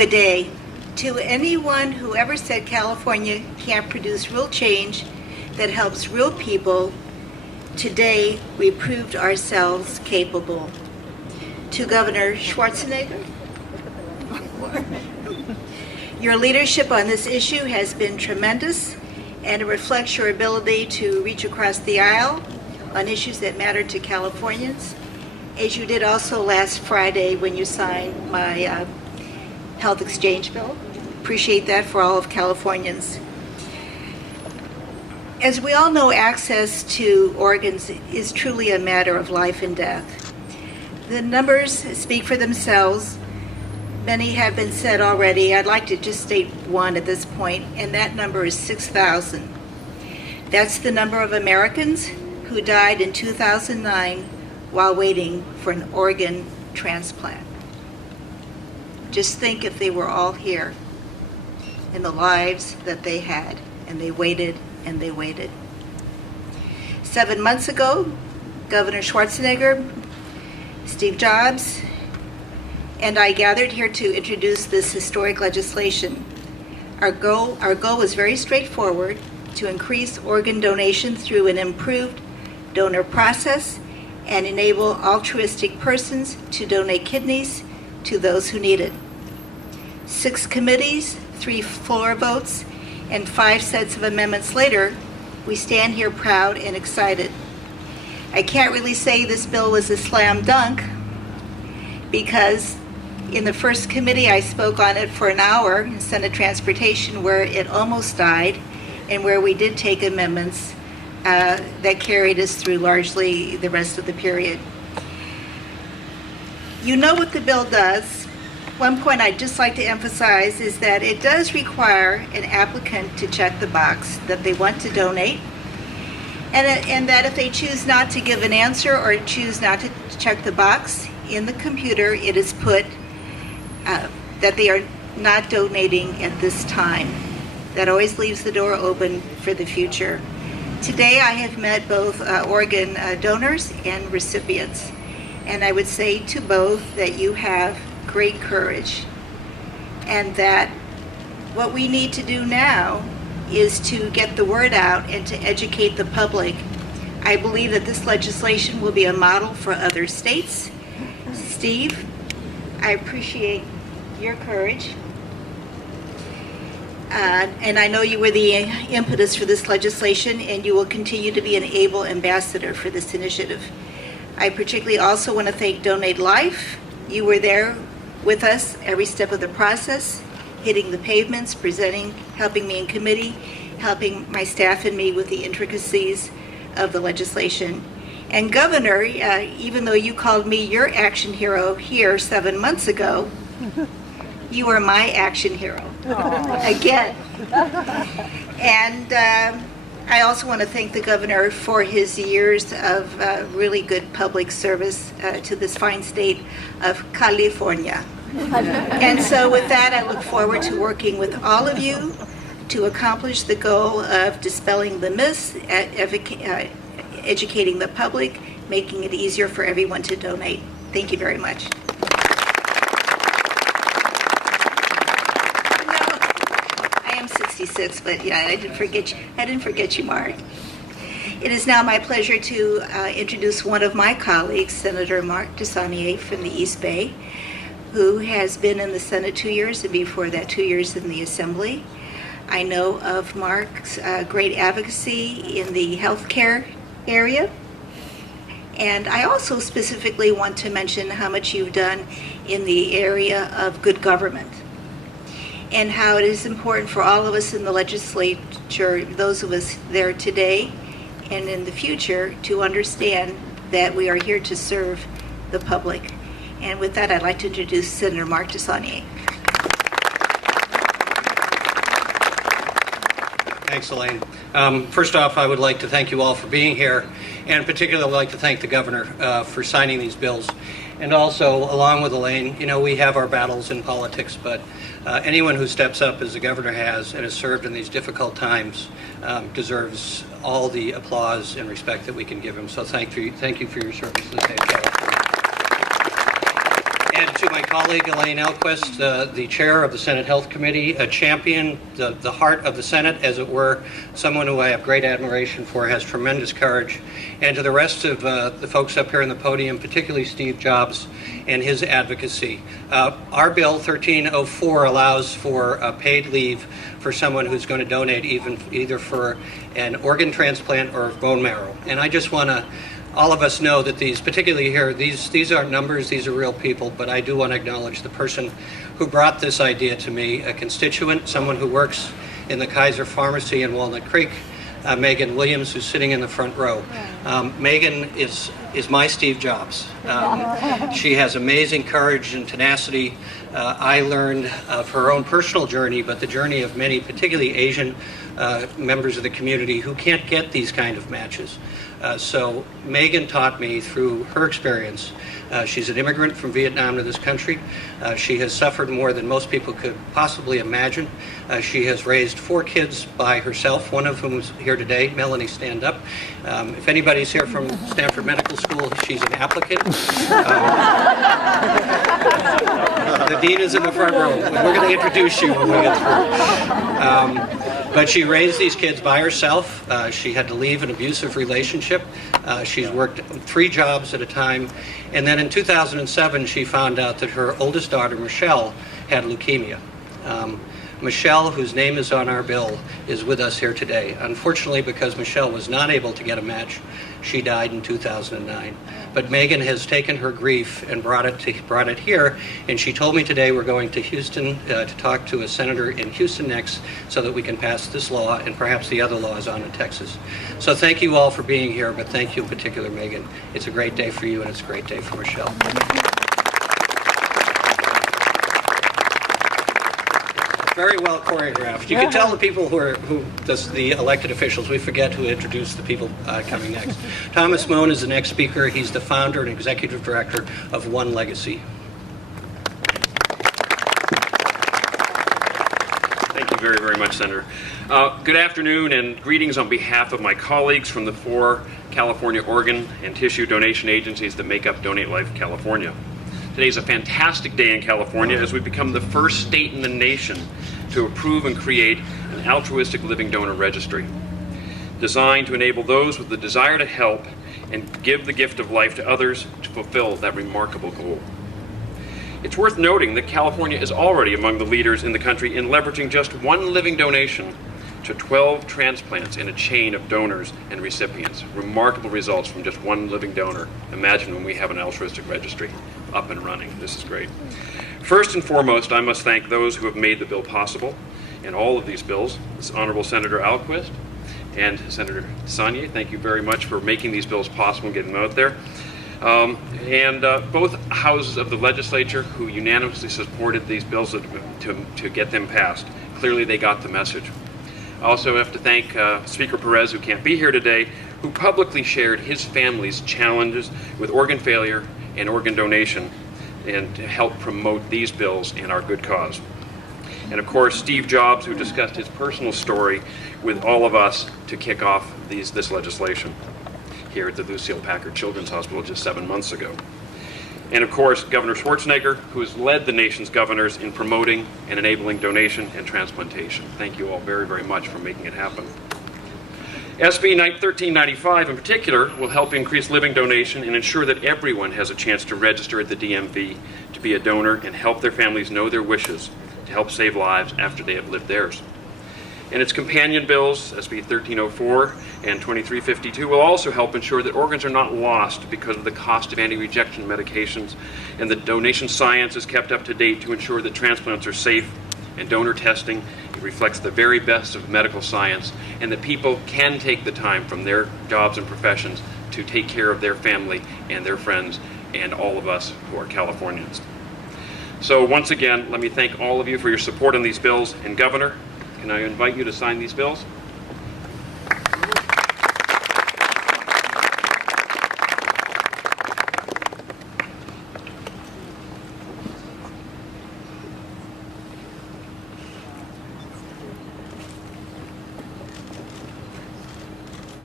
Good day. To anyone who ever said California can't produce real change that helps real people, today we proved ourselves capable. To Governor Schwarzenegger, your leadership on this issue has been tremendous, and it reflects your ability to reach across the aisle on issues that matter to Californians, as you did also last Friday when you signed my health exchange bill. Appreciate that for all of Californians. As we all know, access to organs is truly a matter of life and death. The numbers speak for themselves. Many have been said already. I'd like to just state one at this point, and that number is 6,000. That's the number of Americans who died in 2009 while waiting for an organ transplant. Just think if they were all here and the lives that they had, and they waited and they waited. 7 months ago, Governor Schwarzenegger, Steve Jobs, and I gathered here to introduce this historic legislation. Our goal was very straightforward: to increase organ donation through an improved donor process and enable altruistic persons to donate kidneys to those who need it. 6 committees, 3 floor votes, and 5 sets of amendments later, we stand here proud and excited. I can't really say this bill was a slam dunk, because in the first committee I spoke on it for an hour in Senate Transportation, where it almost died, and where we did take amendments that carried us through largely the rest of the period. You know what the bill does. One point I'd just like to emphasize is that it does require an applicant to check the box that they want to donate, and that if they choose not to give an answer or choose not to check the box, in the computer it is put that they are not donating at this time. That always leaves the door open for the future. Today I have met both organ donors and recipients, and I would say to both that you have great courage, and that what we need to do now is to get the word out and to educate the public. I believe that this legislation will be a model for other states. Steve, I appreciate your courage. And I know you were the impetus for this legislation, and you will continue to be an able ambassador for this initiative. I particularly also want to thank Donate Life. You were there with us every step of the process, hitting the pavements, presenting, helping me in committee, helping my staff and me with the intricacies of the legislation. And Governor, even though you called me your action hero here 7 months ago, you are my action hero again. And I also want to thank the governor for his years of really good public service to this fine state of California. And so with that, I look forward to working with all of you to accomplish the goal of dispelling the myths, educating the public, making it easier for everyone to donate. Thank you very much. I am 66, but yeah, I didn't forget you, Mark. It is now my pleasure to introduce one of my colleagues, Senator Mark DeSaulnier from the East Bay, who has been in the Senate 2 years, and before that 2 years in the Assembly. I know of Mark's great advocacy in the healthcare area, and I also specifically want to mention how much you've done in the area of good government, and how it is important for all of us in the legislature, those of us there today and in the future, to understand that we are here to serve the public. And with that, I'd like to introduce Senator Mark DeSaulnier. Thanks, Elaine. First off, I would like to thank you all for being here, and particularly I'd like to thank the governor for signing these bills. And also, along with Elaine, you know, we have our battles in politics, but anyone who steps up as the governor has and has served in these difficult times deserves all the applause and respect that we can give him. So thank you for your service to the state of California. And to my colleague Elaine Elquist, the chair of the Senate Health Committee, a champion, the heart of the Senate, as it were, someone who I have great admiration for, has tremendous courage, and to the rest of the folks up here on the podium, particularly Steve Jobs and his advocacy. Our bill 1304 allows for paid leave for someone who's going to donate either for an organ transplant or bone marrow. And I just want to all of us know that these, particularly here, these aren't numbers, these are real people, but I do want to acknowledge the person who brought this idea to me, a constituent, someone who works in the Kaiser Pharmacy in Walnut Creek, Megan Williams, who's sitting in the front row. Megan is my Steve Jobs. She has amazing courage and tenacity. I learned of her own personal journey, but the journey of many, particularly Asian members of the community who can't get these kind of matches. So Megan taught me through her experience. She's an immigrant from Vietnam to this country. She has suffered more than most people could possibly imagine. She has raised 4 kids by herself, one of whom is here today. Melanie, stand up. If anybody's here from Stanford Medical School, she's an applicant. The dean is in the front row. We're going to introduce you when we get through. But she raised these kids by herself. She had to leave an abusive relationship. She's worked 3 jobs at a time. And then in 2007, she found out that her oldest daughter, Michelle, had leukemia. Michelle, whose name is on our bill, is with us here today. Unfortunately, because Michelle was not able to get a match, she died in 2009. But Megan has taken her grief and brought it here, and she told me today we're going to Houston to talk to a senator in Houston next so that we can pass this law and perhaps the other laws on in Texas. So thank you all for being here, but thank you in particular, Megan. It's a great day for you, and it's a great day for Michelle. Very well choreographed. You can tell the people the elected officials, we forget who introduced the people coming next. Thomas Moan is the next speaker. He's the founder and executive director of One Legacy. Thank you very, very much, Senator. Good afternoon and greetings on behalf of my colleagues from the 4 California organ and tissue donation agencies that make up Donate Life California. Today is a fantastic day in California as we become the first state in the nation to approve and create an altruistic living donor registry designed to enable those with the desire to help and give the gift of life to others to fulfill that remarkable goal. It's worth noting that California is already among the leaders in the country in leveraging just 1 living donation to 12 transplants in a chain of donors and recipients. Remarkable results from just 1 living donor. Imagine when we have an altruistic registry up and running. This is great. First and foremost, I must thank those who have made the bill possible, and all of these bills. This Honorable Senator Alquist and Senator Sonnier, thank you very much for making these bills possible and getting them out there. Both houses of the legislature who unanimously supported these bills to get them passed. Clearly they got the message. I also have to thank Speaker Perez, who can't be here today, who publicly shared his family's challenges with organ failure and organ donation and to help promote these bills and our good cause. And of course, Steve Jobs, who discussed his personal story with all of us to kick off this legislation here at the Lucille Packard Children's Hospital just 7 months ago. And of course, Governor Schwarzenegger, who has led the nation's governors in promoting and enabling donation and transplantation. Thank you all very, very much for making it happen. SB 1395 in particular will help increase living donation and ensure that everyone has a chance to register at the DMV to be a donor and help their families know their wishes to help save lives after they have lived theirs. And its companion bills, SB 1304 and 2352, will also help ensure that organs are not lost because of the cost of anti-rejection medications, and the donation science is kept up to date to ensure that transplants are safe, and donor testing reflects the very best of medical science, and that people can take the time from their jobs and professions to take care of their family and their friends and all of us who are Californians. So once again, let me thank all of you for your support on these bills, and Governor, can I invite you to sign these bills?